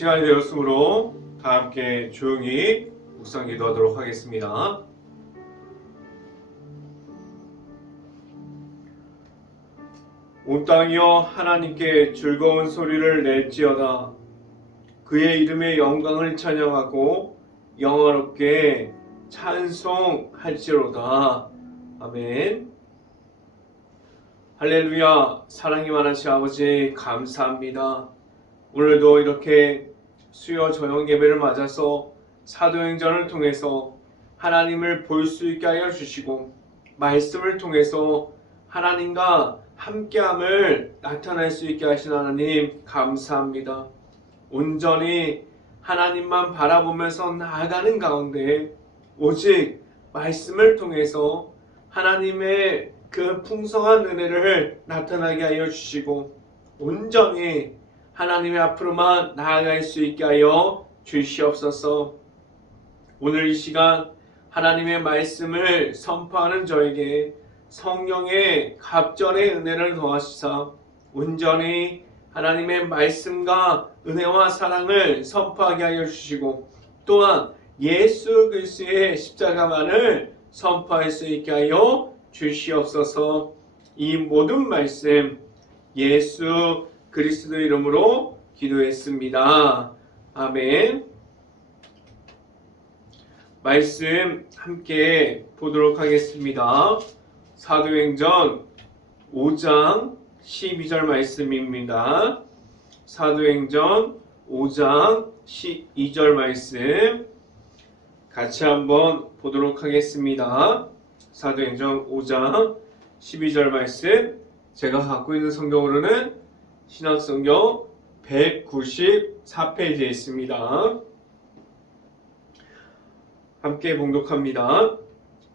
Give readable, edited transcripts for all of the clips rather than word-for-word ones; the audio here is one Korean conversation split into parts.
시간이 되었으므로 다 함께 조용히 묵상 기도하도록 하겠습니다. 온 땅이여 하나님께 즐거운 소리를 낼지어다. 그의 이름의 영광을 찬양하고 영화롭게 찬송할지로다. 아멘. 할렐루야. 사랑이 많으신 아버지 감사합니다. 오늘도 이렇게 수요 저녁 예배를 맞아서 사도행전을 통해서 하나님을 볼 수 있게 하여 주시고 말씀을 통해서 하나님과 함께함을 나타낼 수 있게 하신 하나님 감사합니다. 온전히 하나님만 바라보면서 나아가는 가운데 오직 말씀을 통해서 하나님의 그 풍성한 은혜를 나타나게 하여 주시고 온전히 하나님의 앞으로만 나아갈 수 있게 하여 주시옵소서. 오늘 이 시간 하나님의 말씀을 선포하는 저에게 성령의 갑절의 은혜를 더하시사 온전히 하나님의 말씀과 은혜와 사랑을 선포하게 하여 주시고 또한 예수 그리스도의 십자가만을 선포할 수 있게 하여 주시옵소서. 이 모든 말씀 예수 그리스도 이름으로 기도했습니다. 아멘. 말씀 함께 보도록 하겠습니다. 사도행전 5장 12절 말씀입니다. 사도행전 5장 12절 말씀 같이 한번 보도록 하겠습니다. 사도행전 5장 12절 말씀 제가 갖고 있는 성경으로는 신약성경 194페이지에 있습니다. 함께 봉독합니다.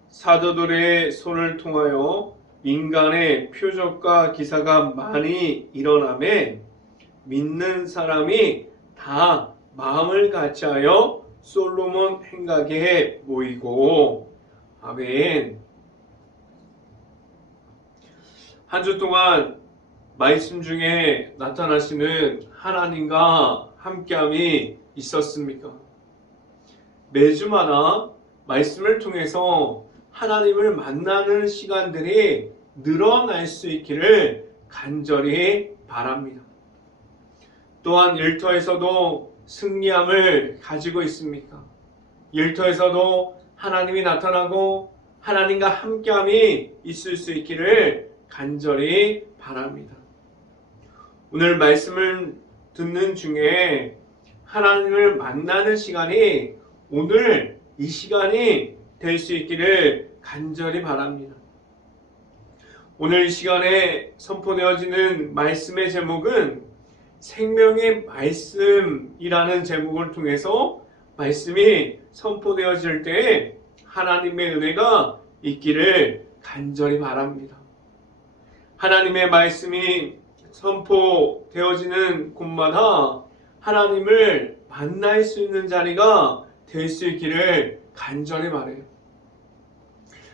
사도들의 손을 통하여 민간의 표적과 기사가 많이 일어나매 믿는 사람이 다 마음을 같이하여 솔로몬 행각에 모이고 아멘. 한 주 동안 말씀 중에 나타나시는 하나님과 함께함이 있었습니까? 매주마다 말씀을 통해서 하나님을 만나는 시간들이 늘어날 수 있기를 간절히 바랍니다. 또한 일터에서도 승리함을 가지고 있습니까? 일터에서도 하나님이 나타나고 하나님과 함께함이 있을 수 있기를 간절히 바랍니다. 오늘 말씀을 듣는 중에 하나님을 만나는 시간이 오늘 이 시간이 될 수 있기를 간절히 바랍니다. 오늘 이 시간에 선포되어지는 말씀의 제목은 생명의 말씀이라는 제목을 통해서 말씀이 선포되어질 때 하나님의 은혜가 있기를 간절히 바랍니다. 하나님의 말씀이 선포되어지는 곳마다 하나님을 만날 수 있는 자리가 될 수 있기를 간절히 바라요.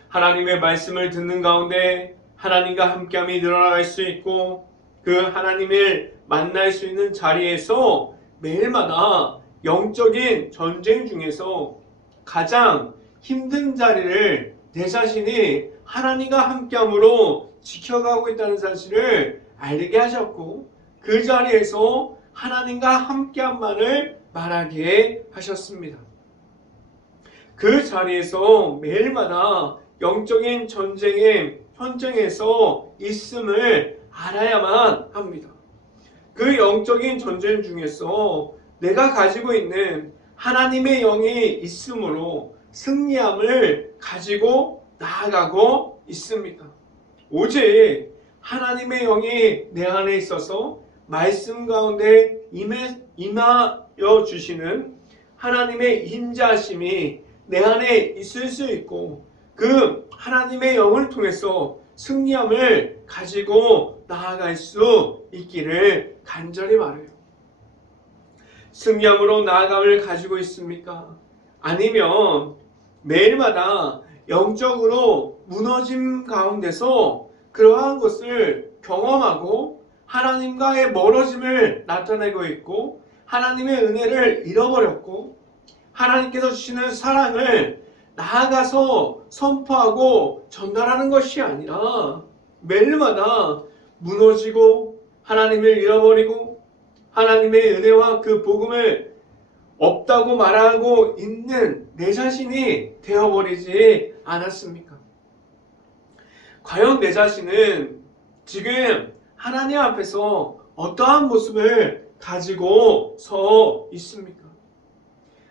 하나님의 말씀을 듣는 가운데 하나님과 함께함이 늘어날 수 있고 그 하나님을 만날 수 있는 자리에서 매일마다 영적인 전쟁 중에서 가장 힘든 자리를 내 자신이 하나님과 함께함으로 지켜가고 있다는 사실을 알게 하셨고 그 자리에서 하나님과 함께함만을 말하게 하셨습니다. 그 자리에서 매일마다 영적인 전쟁의 현장에서 있음을 알아야만 합니다. 그 영적인 전쟁 중에서 내가 가지고 있는 하나님의 영이 있으므로 승리함을 가지고 나아가고 있습니다. 오직 하나님의 영이 내 안에 있어서 말씀 가운데 임하여 주시는 하나님의 임재하심이 내 안에 있을 수 있고 그 하나님의 영을 통해서 승리함을 가지고 나아갈 수 있기를 간절히 바라요. 승리함으로 나아감을 가지고 있습니까? 아니면 매일마다 영적으로 무너짐 가운데서 그러한 것을 경험하고 하나님과의 멀어짐을 나타내고 있고 하나님의 은혜를 잃어버렸고 하나님께서 주시는 사랑을 나아가서 선포하고 전달하는 것이 아니라 매일마다 무너지고 하나님을 잃어버리고 하나님의 은혜와 그 복음을 없다고 말하고 있는 내 자신이 되어버리지 않았습니까? 과연 내 자신은 지금 하나님 앞에서 어떠한 모습을 가지고 서 있습니까?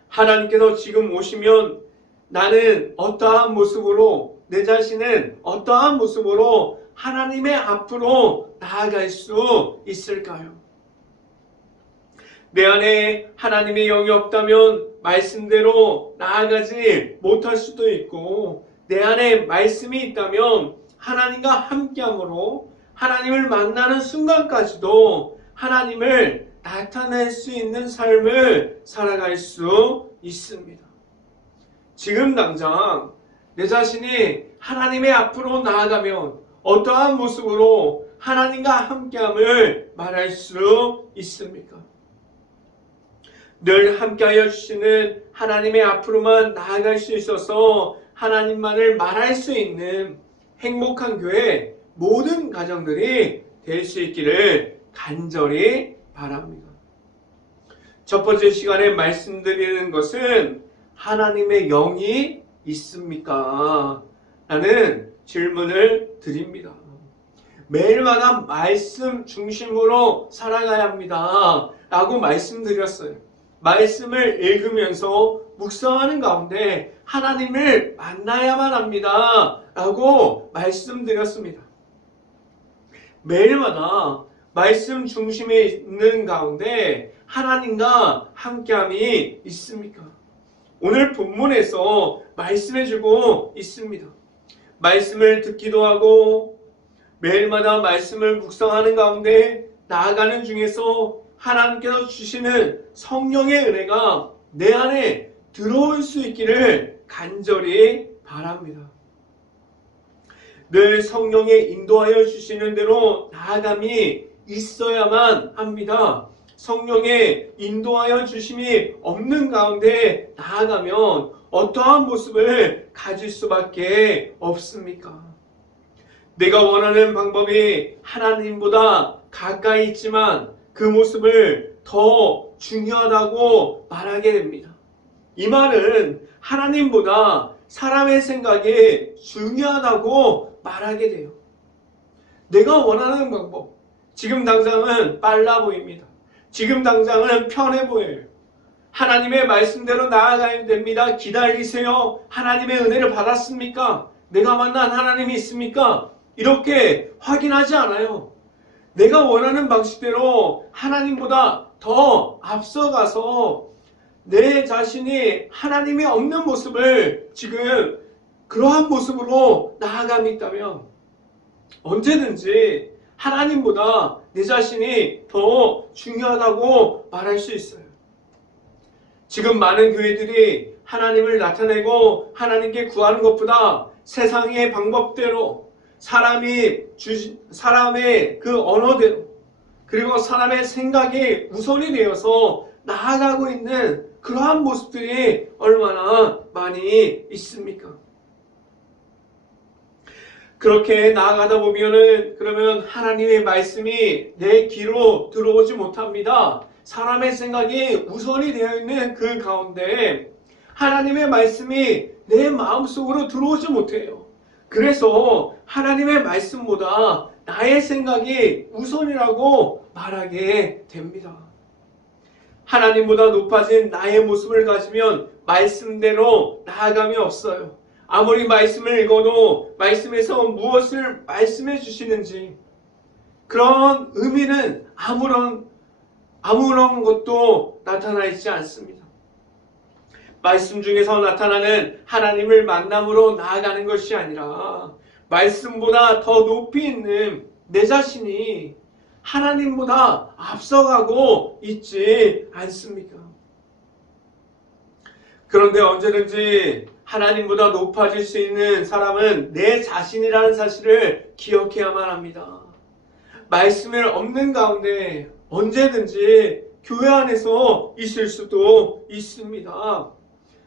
하나님께서 지금 오시면 나는 어떠한 모습으로, 내 자신은 어떠한 모습으로 하나님의 앞으로 나아갈 수 있을까요? 내 안에 하나님의 영이 없다면 말씀대로 나아가지 못할 수도 있고, 내 안에 말씀이 있다면 하나님과 함께함으로 하나님을 만나는 순간까지도 하나님을 나타낼 수 있는 삶을 살아갈 수 있습니다. 지금 당장 내 자신이 하나님의 앞으로 나아가면 어떠한 모습으로 하나님과 함께함을 말할 수 있습니까? 늘 함께하여 주시는 하나님의 앞으로만 나아갈 수 있어서 하나님만을 말할 수 있는 행복한 교회 모든 가정들이 될 수 있기를 간절히 바랍니다. 첫 번째 시간에 말씀드리는 것은 하나님의 영이 있습니까? 라는 질문을 드립니다. 매일마다 말씀 중심으로 살아가야 합니다. 라고 말씀드렸어요. 말씀을 읽으면서 묵상하는 가운데 하나님을 만나야만 합니다. 라고 말씀드렸습니다. 매일마다 말씀 중심에 있는 가운데 하나님과 함께함이 있습니까? 오늘 본문에서 말씀해주고 있습니다. 말씀을 듣기도 하고 매일마다 말씀을 묵상하는 가운데 나아가는 중에서 하나님께서 주시는 성령의 은혜가 내 안에 들어올 수 있기를 간절히 바랍니다. 늘 성령의 인도하여 주시는 대로 나아감이 있어야만 합니다. 성령의 인도하여 주심이 없는 가운데 나아가면 어떠한 모습을 가질 수밖에 없습니까? 내가 원하는 방법이 하나님보다 가까이 있지만 그 모습을 더 중요하다고 말하게 됩니다. 이 말은 하나님보다 사람의 생각이 중요하다고 말하게 돼요. 내가 원하는 방법, 지금 당장은 빨라 보입니다. 지금 당장은 편해 보여요. 하나님의 말씀대로 나아가야 됩니다. 기다리세요. 하나님의 은혜를 받았습니까? 내가 만난 하나님이 있습니까? 이렇게 확인하지 않아요. 내가 원하는 방식대로 하나님보다 더 앞서가서 내 자신이 하나님이 없는 모습을 지금 그러한 모습으로 나아감이 있다면 언제든지 하나님보다 내 자신이 더 중요하다고 말할 수 있어요. 지금 많은 교회들이 하나님을 나타내고 하나님께 구하는 것보다 세상의 방법대로 사람의 그 언어대로 그리고 사람의 생각이 우선이 되어서 나아가고 있는 그러한 모습들이 얼마나 많이 있습니까? 그렇게 나아가다 보면은 그러면 하나님의 말씀이 내 귀로 들어오지 못합니다. 사람의 생각이 우선이 되어 있는 그 가운데 하나님의 말씀이 내 마음속으로 들어오지 못해요. 그래서 하나님의 말씀보다 나의 생각이 우선이라고 말하게 됩니다. 하나님보다 높아진 나의 모습을 가지면 말씀대로 나아감이 없어요. 아무리 말씀을 읽어도 말씀에서 무엇을 말씀해 주시는지 그런 의미는 아무런 것도 나타나 있지 않습니다. 말씀 중에서 나타나는 하나님을 만남으로 나아가는 것이 아니라 말씀보다 더 높이 있는 내 자신이 하나님보다 앞서가고 있지 않습니까? 그런데 언제든지 하나님보다 높아질 수 있는 사람은 내 자신이라는 사실을 기억해야만 합니다. 말씀을 없는 가운데 언제든지 교회 안에서 있을 수도 있습니다.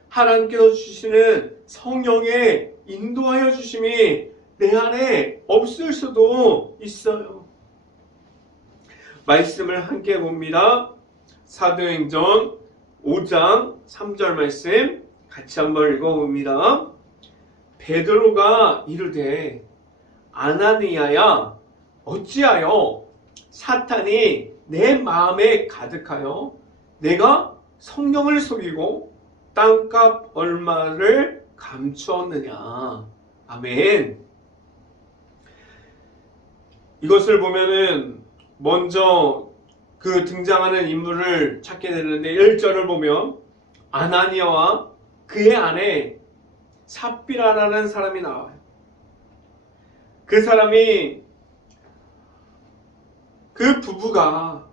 하나님께서 주시는 성령의 인도하여 주심이 내 안에 없을 수도 있어요. 말씀을 함께 봅니다. 사도행전 5장 3절 말씀 같이 한번 읽어봅니다. 베드로가 이르되 아나니아야 어찌하여 사탄이 내 마음에 가득하여 내가 성령을 속이고 땅값 얼마를 감추었느냐. 아멘. 이것을 보면은 먼저 그 등장하는 인물을 찾게 되는데 1절을 보면 아나니아와 그의 아내 삽비라라는 사람이 나와요. 그 사람이 그 부부가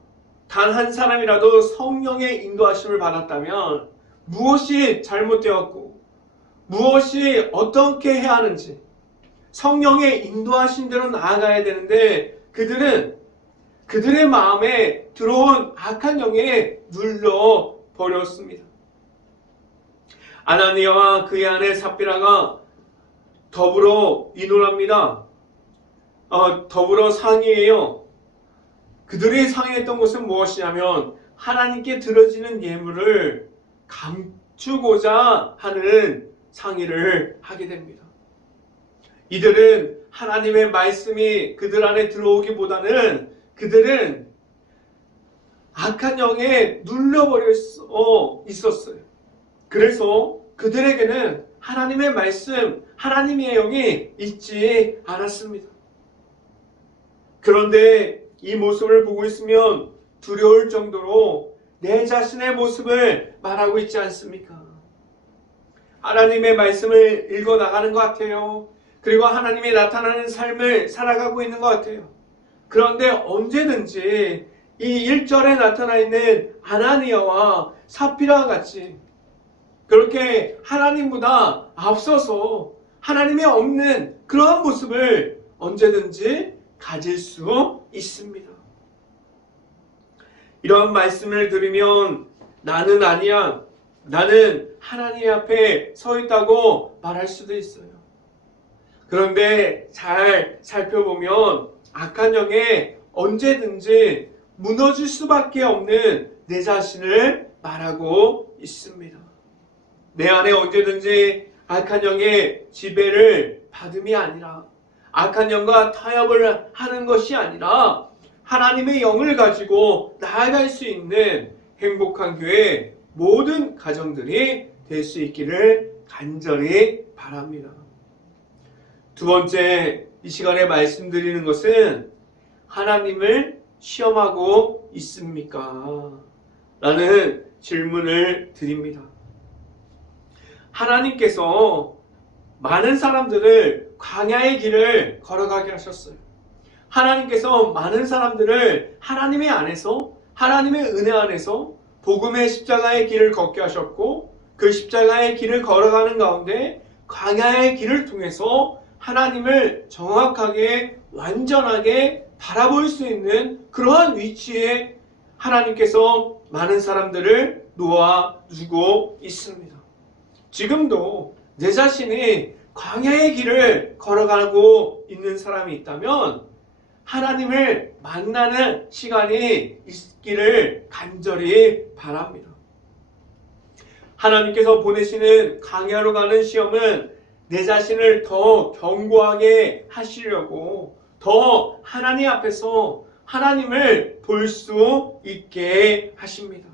단 한 사람이라도 성령의 인도하심을 받았다면 무엇이 잘못되었고 무엇이 어떻게 해야 하는지 성령의 인도하신 대로 나아가야 되는데 그들의 마음에 들어온 악한 영에 눌러버렸습니다. 아나니아와 그의 아내 삽비라가 더불어 의논합니다. 더불어 상의해요. 그들이 상의했던 것은 무엇이냐면 하나님께 드려지는 예물을 감추고자 하는 상의를 하게 됩니다. 이들은 하나님의 말씀이 그들 안에 들어오기보다는 그들은 악한 영에 눌려버려 있었어요. 그래서 그들에게는 하나님의 말씀, 하나님의 영이 있지 않았습니다. 그런데 이 모습을 보고 있으면 두려울 정도로 내 자신의 모습을 말하고 있지 않습니까? 하나님의 말씀을 읽어나가는 것 같아요. 그리고 하나님이 나타나는 삶을 살아가고 있는 것 같아요. 그런데 언제든지 이 1절에 나타나 있는 아나니아와 삽비라와 같이 그렇게 하나님보다 앞서서 하나님이 없는 그러한 모습을 언제든지 가질 수 있습니다. 이러한 말씀을 들으면 나는 아니야, 나는 하나님 앞에 서 있다고 말할 수도 있어요. 그런데 잘 살펴보면 악한 영에 언제든지 무너질 수밖에 없는 내 자신을 말하고 있습니다. 내 안에 언제든지 악한 영의 지배를 받음이 아니라 악한 영과 타협을 하는 것이 아니라 하나님의 영을 가지고 나아갈 수 있는 행복한 교회 모든 가정들이 될 수 있기를 간절히 바랍니다. 두 번째 이 시간에 말씀드리는 것은 하나님을 시험하고 있습니까? 라는 질문을 드립니다. 하나님께서 많은 사람들을 광야의 길을 걸어가게 하셨어요. 하나님께서 많은 사람들을 하나님의 안에서 하나님의 은혜 안에서 복음의 십자가의 길을 걷게 하셨고 그 십자가의 길을 걸어가는 가운데 광야의 길을 통해서 하나님을 정확하게 완전하게 바라볼 수 있는 그러한 위치에 하나님께서 많은 사람들을 놓아주고 있습니다. 지금도 내 자신이 광야의 길을 걸어가고 있는 사람이 있다면 하나님을 만나는 시간이 있기를 간절히 바랍니다. 하나님께서 보내시는 광야로 가는 시험은 내 자신을 더 견고하게 하시려고 더 하나님 앞에서 하나님을 볼 수 있게 하십니다.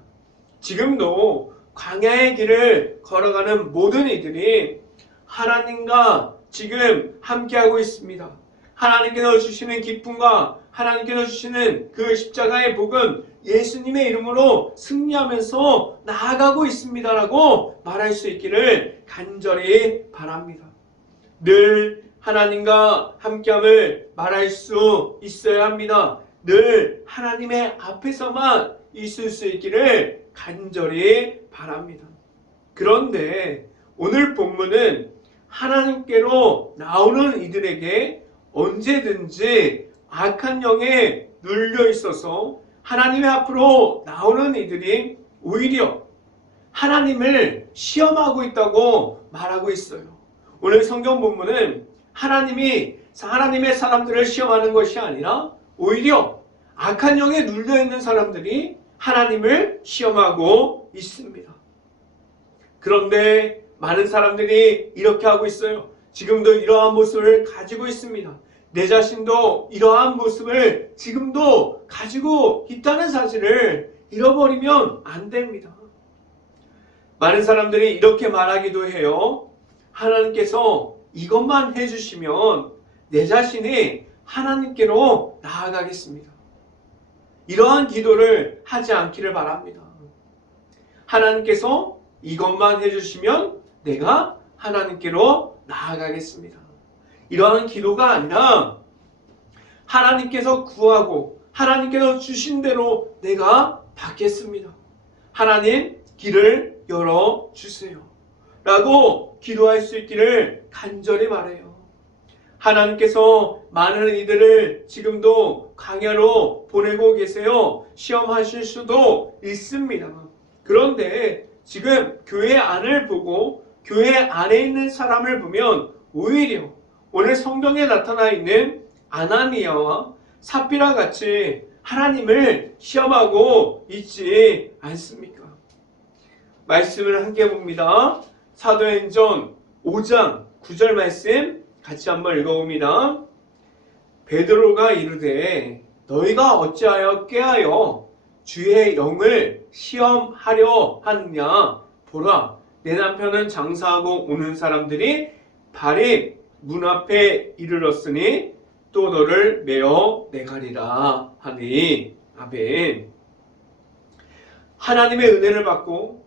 지금도 광야의 길을 걸어가는 모든 이들이 하나님과 지금 함께하고 있습니다. 하나님께서 주시는 기쁨과 하나님께서 주시는 그 십자가의 복은 예수님의 이름으로 승리하면서 나아가고 있습니다라고 말할 수 있기를 간절히 바랍니다. 늘 하나님과 함께함을 말할 수 있어야 합니다. 늘 하나님의 앞에서만 있을 수 있기를 간절히 바랍니다. 그런데 오늘 본문은 하나님께로 나오는 이들에게 언제든지 악한 영에 눌려 있어서 하나님의 앞으로 나오는 이들이 오히려 하나님을 시험하고 있다고 말하고 있어요. 오늘 성경 본문은 하나님의 사람들을 시험하는 것이 아니라 오히려 악한 영에 눌려 있는 사람들이 하나님을 시험하고 있습니다. 그런데 많은 사람들이 이렇게 하고 있어요. 지금도 이러한 모습을 가지고 있습니다. 내 자신도 이러한 모습을 지금도 가지고 있다는 사실을 잃어버리면 안 됩니다. 많은 사람들이 이렇게 말하기도 해요. 하나님께서 이것만 해주시면 내 자신이 하나님께로 나아가겠습니다. 이러한 기도를 하지 않기를 바랍니다. 하나님께서 이것만 해주시면 내가 하나님께로 나아가겠습니다. 이러한 기도가 아니라 하나님께서 구하고 하나님께서 주신 대로 내가 받겠습니다. 하나님 길을 열어주세요. 라고 기도할 수 있기를 간절히 바라요. 하나님께서 많은 이들을 지금도 광야로 보내고 계세요. 시험하실 수도 있습니다. 그런데 지금 교회 안을 보고 교회 안에 있는 사람을 보면 오히려 오늘 성경에 나타나 있는 아나니아와 삽비라 같이 하나님을 시험하고 있지 않습니까? 말씀을 함께 봅니다. 사도행전 5장 9절 말씀 같이 한번 읽어봅니다. 베드로가 이르되 너희가 어찌하여 꾀하여 주의 영을 시험하려 하느냐. 보라, 내 남편은 장사하고 오는 사람들이 발이 문 앞에 이르렀으니 또 너를 메어 내가리라 하니. 아멘. 하나님의 은혜를 받고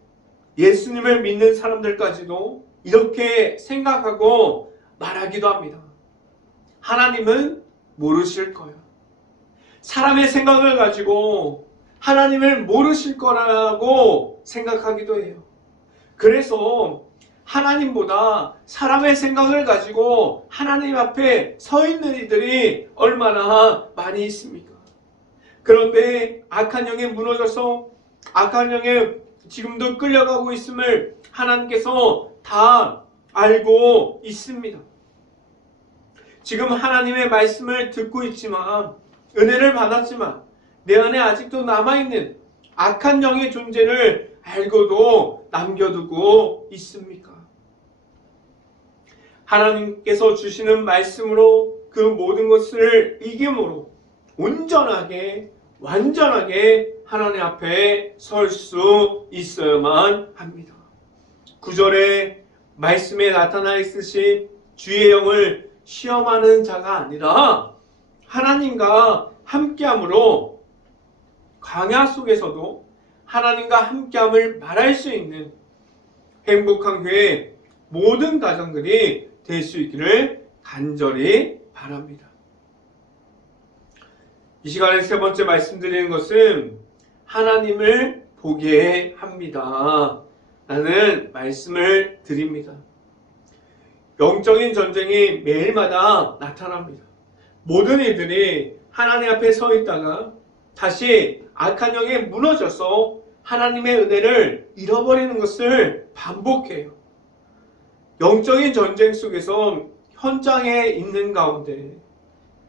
예수님을 믿는 사람들까지도 이렇게 생각하고 말하기도 합니다. 하나님은 모르실 거야. 사람의 생각을 가지고 하나님을 모르실 거라고 생각하기도 해요. 그래서 하나님보다 사람의 생각을 가지고 하나님 앞에 서 있는 이들이 얼마나 많이 있습니까? 그런데 악한 영에 무너져서 악한 영에 지금도 끌려가고 있음을 하나님께서 다 알고 있습니다. 지금 하나님의 말씀을 듣고 있지만, 은혜를 받았지만 내 안에 아직도 남아있는 악한 영의 존재를 알고도 남겨두고 있습니까? 하나님께서 주시는 말씀으로 그 모든 것을 이김으로 온전하게 완전하게 하나님 앞에 설 수 있어야만 합니다. 9절에 말씀에 나타나 있으신 주의 영을 시험하는 자가 아니라 하나님과 함께함으로 광야 속에서도 하나님과 함께함을 말할 수 있는 행복한 교회 모든 가정들이 될 수 있기를 간절히 바랍니다. 이 시간에 세 번째 말씀드리는 것은 하나님을 보게 합니다. 라는 말씀을 드립니다. 영적인 전쟁이 매일마다 나타납니다. 모든 이들이 하나님 앞에 서 있다가 다시 악한 영에 무너져서 하나님의 은혜를 잃어버리는 것을 반복해요. 영적인 전쟁 속에서 현장에 있는 가운데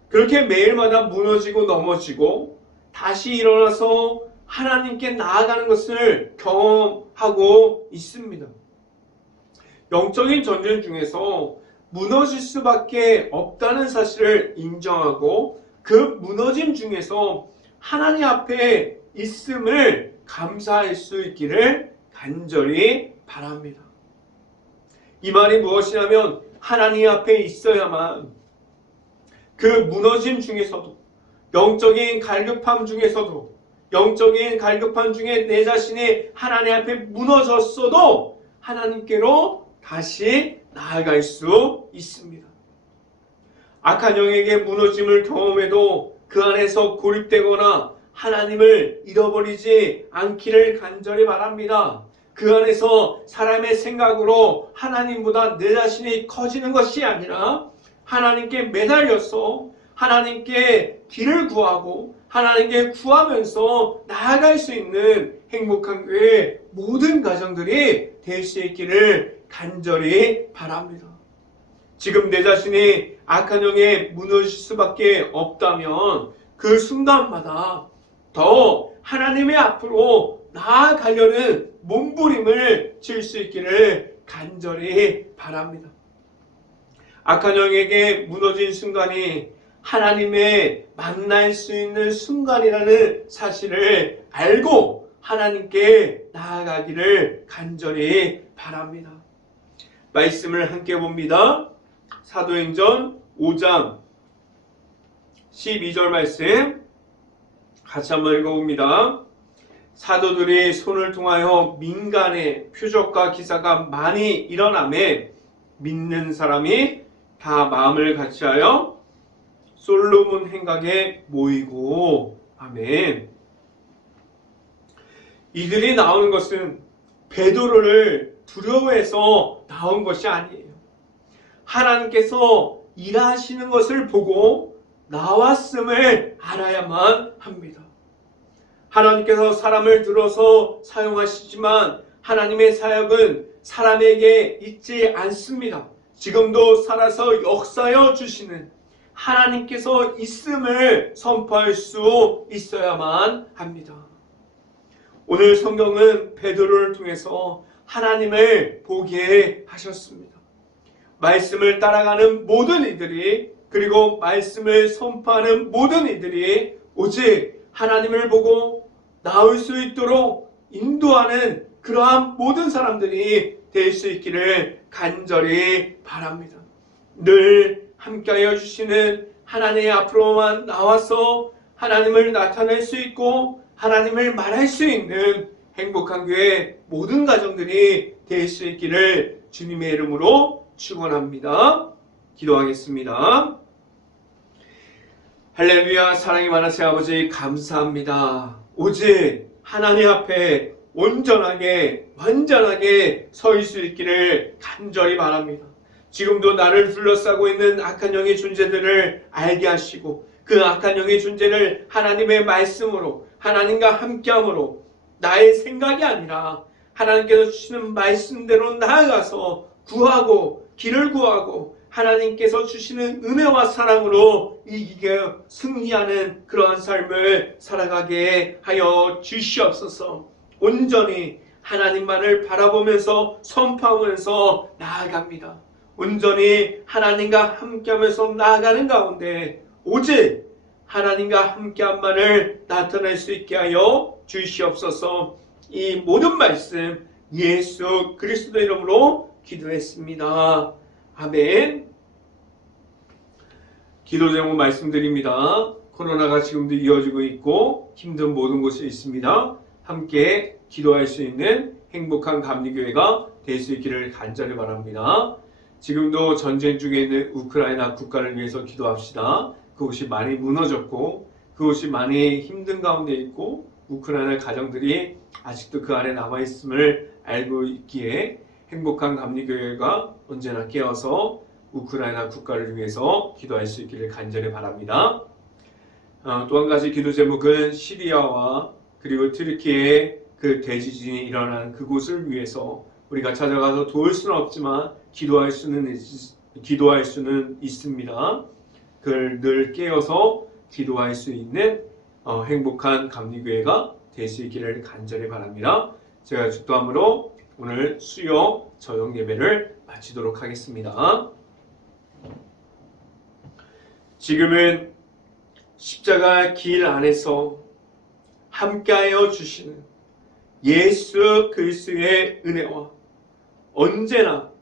그렇게 매일마다 무너지고 넘어지고 다시 일어나서 하나님께 나아가는 것을 경험하고 있습니다. 영적인 전쟁 중에서 무너질 수밖에 없다는 사실을 인정하고 그 무너짐 중에서 하나님 앞에 있음을 감사할 수 있기를 간절히 바랍니다. 이 말이 무엇이냐면 하나님 앞에 있어야만 그 무너짐 중에서도 영적인 갈급함 중에서도 영적인 갈급함 중에 내 자신이 하나님 앞에 무너졌어도 하나님께로 다시 나아갈 수 있습니다. 악한 영에게 무너짐을 경험해도 그 안에서 고립되거나 하나님을 잃어버리지 않기를 간절히 바랍니다. 그 안에서 사람의 생각으로 하나님보다 내 자신이 커지는 것이 아니라 하나님께 매달려서 하나님께 길을 구하고 하나님께 구하면서 나아갈 수 있는 행복한 교회 모든 가정들이 될 수 있기를 간절히 바랍니다. 지금 내 자신이 악한 영에 무너질 수밖에 없다면 그 순간마다 더 하나님의 앞으로 나아가려는 몸부림을 칠 수 있기를 간절히 바랍니다. 악한 영에게 무너진 순간이 하나님의 만날 수 있는 순간이라는 사실을 알고 하나님께 나아가기를 간절히 바랍니다. 말씀을 함께 봅니다. 사도행전 5장 12절 말씀 같이 한번 읽어봅니다. 사도들이 손을 통하여 민간의 표적과 기사가 많이 일어나매 믿는 사람이 다 마음을 같이하여 솔로몬 행각에 모이고 아멘. 이들이 나오는 것은 베드로를 두려워해서 나온 것이 아니에요. 하나님께서 일하시는 것을 보고 나왔음을 알아야만 합니다. 하나님께서 사람을 들어서 사용하시지만 하나님의 사역은 사람에게 있지 않습니다. 지금도 살아서 역사하여 주시는 하나님께서 있음을 선포할 수 있어야만 합니다. 오늘 성경은 베드로를 통해서 하나님을 보게 하셨습니다. 말씀을 따라가는 모든 이들이, 그리고 말씀을 선포하는 모든 이들이 오직 하나님을 보고 나올 수 있도록 인도하는 그러한 모든 사람들이 될 수 있기를 간절히 바랍니다. 늘 함께하여 주시는 하나님 앞으로만 나와서 하나님을 나타낼 수 있고 하나님을 말할 수 있는 행복한 교회 모든 가정들이 될 수 있기를 주님의 이름으로 축원합니다. 기도하겠습니다. 할렐루야. 사랑이 많으신 아버지 감사합니다. 오직 하나님 앞에 온전하게 완전하게 서 있을 수 있기를 간절히 바랍니다. 지금도 나를 둘러싸고 있는 악한 영의 존재들을 알게 하시고 그 악한 영의 존재를 하나님의 말씀으로 하나님과 함께함으로 나의 생각이 아니라 하나님께서 주시는 말씀대로 나아가서 구하고 길을 구하고 하나님께서 주시는 은혜와 사랑으로 이기게 승리하는 그러한 삶을 살아가게 하여 주시옵소서. 온전히 하나님만을 바라보면서 선포하면서 나아갑니다. 온전히 하나님과 함께하면서 나아가는 가운데 오직 하나님과 함께함만을 나타낼 수 있게 하여 주시옵소서. 이 모든 말씀 예수 그리스도 이름으로 기도했습니다. 아멘. 기도 제목 말씀드립니다. 코로나가 지금도 이어지고 있고 힘든 모든 곳에 있습니다. 함께 기도할 수 있는 행복한 감리교회가 될 수 있기를 간절히 바랍니다. 지금도 전쟁 중에 있는 우크라이나 국가를 위해서 기도합시다. 그곳이 많이 무너졌고 그곳이 많이 힘든 가운데 있고 우크라이나 가정들이 아직도 그 안에 남아있음을 알고 있기에 행복한 감리교회가 언제나 깨어서 우크라이나 국가를 위해서 기도할 수 있기를 간절히 바랍니다. 또 한 가지 기도 제목은 시리아와 그리고 트르키의 그 대지진이 일어난 그곳을 위해서 우리가 찾아가서 도울 수는 없지만 기도할 수는 있습니다. 그걸 늘 깨어서 기도할 수 있는 행복한 감리교회가 될 수 있기를 간절히 바랍니다. 제가 축도함으로 오늘 수요 저녁 예배를 마치도록 하겠습니다. 지금은 십자가 길 안에서 함께하여 주시는 예수 그리스도의 은혜와 언제나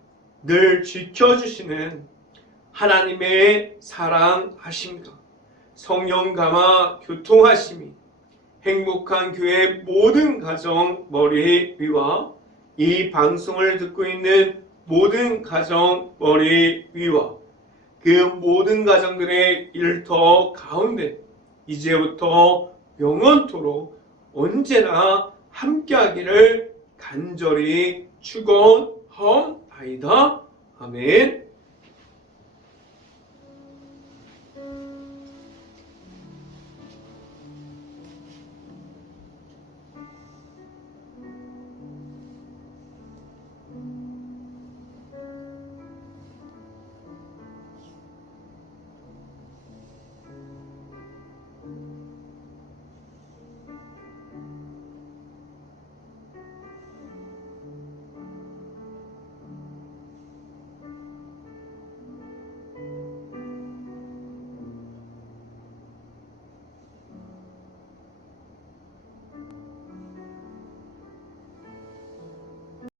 늘 지켜주시는 하나님의 사랑하심과 성령 감화 교통하심이 행복한 교회 모든 가정 머리 위와 이 방송을 듣고 있는 모든 가정 머리 위와 그 모든 가정들의 일터 가운데 이제부터 영원토록 언제나 함께하기를 간절히 축원하옵나이다. 아멘.